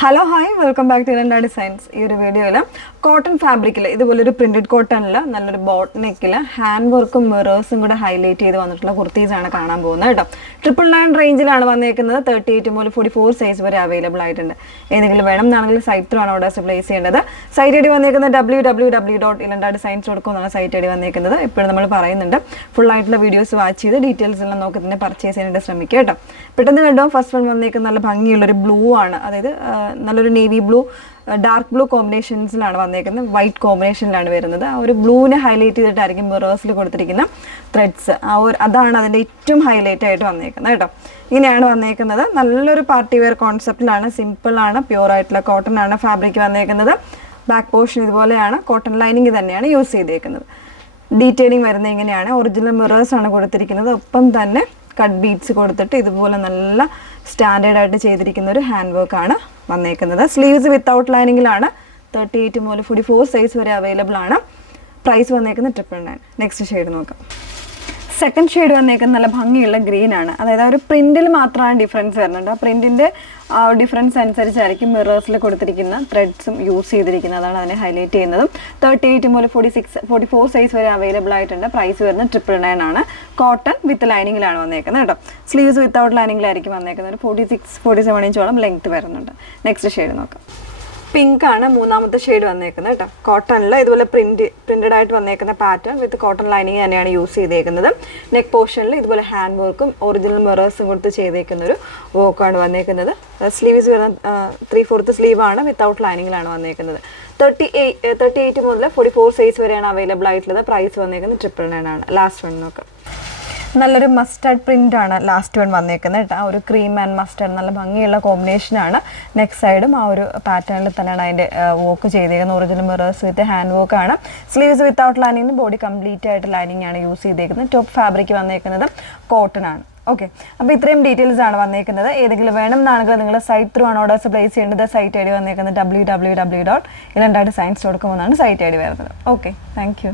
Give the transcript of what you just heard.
Hello hi welcome back to ഇലണ്ട designs. ഈ ഒരു വീഡിയോയിൽ കോട്ടൺ ഫാബ്രിക്കിൽ ഇതുപോലൊരു പ്രിന്റഡ് കോട്ടണിൽ നല്ലൊരു ബോട്ട് നെക്കിൽ ഹാൻഡ് വർക്കും മിറേഴ്സും കൂടെ ഹൈലൈറ്റ് ചെയ്ത് വന്നിട്ടുള്ള കുർത്തീസാണ് കാണാൻ പോകുന്നത് കേട്ടോ. 999 റേഞ്ചിലാണ് വന്നേക്കുന്നത്. 38 മുതൽ 44 സൈസ് വരെ അവൈലബിൾ ആയിട്ടുണ്ട്. ഏതെങ്കിലും വേണം എന്നാണെങ്കിൽ സൈറ്റ് ത്രൂ ആണ് ഓർഡേഴ്സ് പ്ലേസ് ചെയ്യേണ്ടത്. സൈറ്റ് ഐ ഡി വന്നേക്കുന്നത് www.ilandadesigns.com എന്നാണ് സൈറ്റ് ഐ ഡി വന്നേക്കുന്നത്. ഇപ്പോഴും നമ്മൾ പറയുന്നുണ്ട് ഫുൾ ആയിട്ടുള്ള വീഡിയോസ് വാച്ച് ചെയ്ത് ഡീറ്റെയിൽസ് എല്ലാം നോക്കി തന്നെ പർച്ചേസ് ചെയ്യാനായിട്ട് ശ്രമിക്കുക കേട്ടോ. പെട്ടെന്ന് കണ്ടോ, ഫസ്റ്റ് വൺ വന്നേക്കുന്നത് നല്ല ഭംഗിയുള്ളൊരു ബ്ലൂ ആണ്. അതായത് നല്ലൊരു നേവി ബ്ലൂ, ഡാർക്ക് ബ്ലൂ കോമ്പിനേഷൻസിലാണ് വന്നേക്കുന്നത്. വൈറ്റ് കോമ്പിനേഷനിലാണ് വരുന്നത്. ആ ഒരു ബ്ലൂവിനെ ഹൈലൈറ്റ് ചെയ്തിട്ടായിരിക്കും മിറേഴ്സിൽ കൊടുത്തിരിക്കുന്ന ത്രെഡ്സ്. അതാണ് അതിൻ്റെ ഏറ്റവും ഹൈലൈറ്റ് ആയിട്ട് വന്നേക്കുന്നത് കേട്ടോ. ഇങ്ങനെയാണ് വന്നേക്കുന്നത്. നല്ലൊരു പാർട്ടി വെയർ കോൺസെപ്റ്റിലാണ്, സിമ്പിളാണ്, പ്യൂർ ആയിട്ടുള്ള കോട്ടൺ ആണ് ഫാബ്രിക് വന്നേക്കുന്നത്. ബാക്ക് പോർഷൻ ഇതുപോലെയാണ്, കോട്ടൺ ലൈനിങ് തന്നെയാണ് യൂസ് ചെയ്തേക്കുന്നത്. ഡീറ്റെയിലിംഗ് വരുന്നത് ഇങ്ങനെയാണ്. ഒറിജിനൽ മിറേഴ്സ് ആണ് കൊടുത്തിരിക്കുന്നത്. ഒപ്പം തന്നെ കട്ട് ബീഡ്സ് കൊടുത്തിട്ട് ഇതുപോലെ നല്ല സ്റ്റാൻഡേർഡ് ആയിട്ട് ചെയ്തിരിക്കുന്ന ഒരു ഹാൻഡ് വർക്ക് ആണ് വന്നേക്കുന്നത്. Sleeves without ലൈനിങ്ങിലാണ്. 38 മുതൽ 44 സൈസ് വരെ അവൈലബിൾ ആണ്. പ്രൈസ് വന്നേക്കുന്നത് 999. നെക്സ്റ്റ് ഷെയ്ഡ് നോക്കാം. സെക്കൻഡ് ഷെയ്ഡ് വന്നേക്കുന്നത് നല്ല ഭംഗിയുള്ള ഗ്രീൻ ആണ്. അതായത് ഒരു പ്രിന്റിൽ മാത്രമാണ് ഡിഫറൻസ് വരുന്നുണ്ട്. ആ പ്രിന്റിന്റെ ഡിഫറൻസ് അനുസരിച്ചായിരിക്കും മിറേഴ്സിൽ കൊടുത്തിരിക്കുന്ന ത്രെഡ്സും യൂസ് ചെയ്തിരിക്കുന്നത്. അതാണ് അതിനെ ഹൈലൈറ്റ് ചെയ്യുന്നതും. 38 മുതൽ 44 സൈസ് വരെ അവൈലബിൾ ആയിട്ടുണ്ട്. പ്രൈസ് വരുന്നത് 999 ആണ്. കോട്ടൺ വിത്ത് ലൈനിങ്ങിലാണ് വന്നേക്കുന്നത് കേട്ടോ. സ്ലീവ്സ് വിത്തൗട്ട് ലൈനിങ്ങിലായിരിക്കും വന്നേക്കുന്നത്. ഒരു 46-47 ഇഞ്ചോളം ലെങ്ത് വരുന്നുണ്ട്. നെക്സ്റ്റ് ഷെയ്ഡ് നോക്കാം. പിങ്ക് ആണ് മൂന്നാമത്തെ ഷെയ്ഡ് വന്നേക്കുന്നത് കേട്ടോ. കോട്ടണിൽ ഇതുപോലെ പ്രിന്റഡ് ആയിട്ട് വന്നേക്കുന്ന പാറ്റേൺ വിത്ത് കോട്ടൺ ലൈനിങ് തന്നെയാണ് യൂസ് ചെയ്തേക്കുന്നത്. നെക്ക് പോർഷനിൽ ഇതുപോലെ ഹാൻഡ് വർക്കും ഒറിജിനൽ മിറേഴ്സും കൊടുത്ത് ചെയ്തേക്കുന്ന ഒരു വർക്കാണ് വന്നേക്കുന്നത്. സ്ലീവ്സ് വരുന്ന 3/4 സ്ലീവ് ആണ്, വിത്തൗട്ട് ലൈനിങ്ങിലാണ് വന്നേക്കുന്നത്. 38 മുതൽ 44 സൈസ് വരെയാണ് അവൈലബിൾ ആയിട്ടുള്ളത്. പ്രൈസ് വന്നേക്കുന്നത് 999 ആണ്. ലാസ്റ്റ് വൺ നോക്കാം. നല്ലൊരു മസ്റ്റാർഡ് പ്രിന്റ് ആണ് ലാസ്റ്റ് വൺ വന്നേക്കുന്നത് കേട്ടോ. ഒരു ക്രീം ആൻഡ് മസ്റ്റാർഡ് നല്ല ഭംഗിയുള്ള കോമ്പിനേഷനാണ്. നെക്ക് സൈഡും ആ ഒരു പാറ്റേണിൽ തന്നെയാണ് അതിൻ്റെ വർക്ക് ചെയ്തേക്കുന്നത്. ഒറിജിനൽ മിറേഴ്സ് വിത്ത് ഹാൻഡ് വർക്ക് ആണ്. സ്ലീവ്സ് വിത്തൗട്ട് ലൈനിങ്ങിന് ബോഡി കംപ്ലീറ്റ് ആയിട്ട് ലൈനിങ് ആണ് യൂസ് ചെയ്തേക്കുന്നത്. ടോപ്പ് ഫാബ്രിക് വന്നേക്കുന്നത് കോട്ടൺ ആണ്. ഓക്കെ, അപ്പോൾ ഇത്രയും ഡീറ്റെയിൽസ് ആണ് വന്നേക്കുന്നത്. ഏതെങ്കിലും വേണം എന്നാണെങ്കിൽ നിങ്ങൾ സൈറ്റ് ത്രൂ ആണ് ഓർഡേഴ്സ് പ്ലേസ് ചെയ്യേണ്ടത്. സൈറ്റ് ഐ ഡി വന്നേക്കുന്നത് www.ilandadesigns.com എന്നാണ് സൈറ്റ് ഐ ഡി വരുന്നത്. Okay, thank you.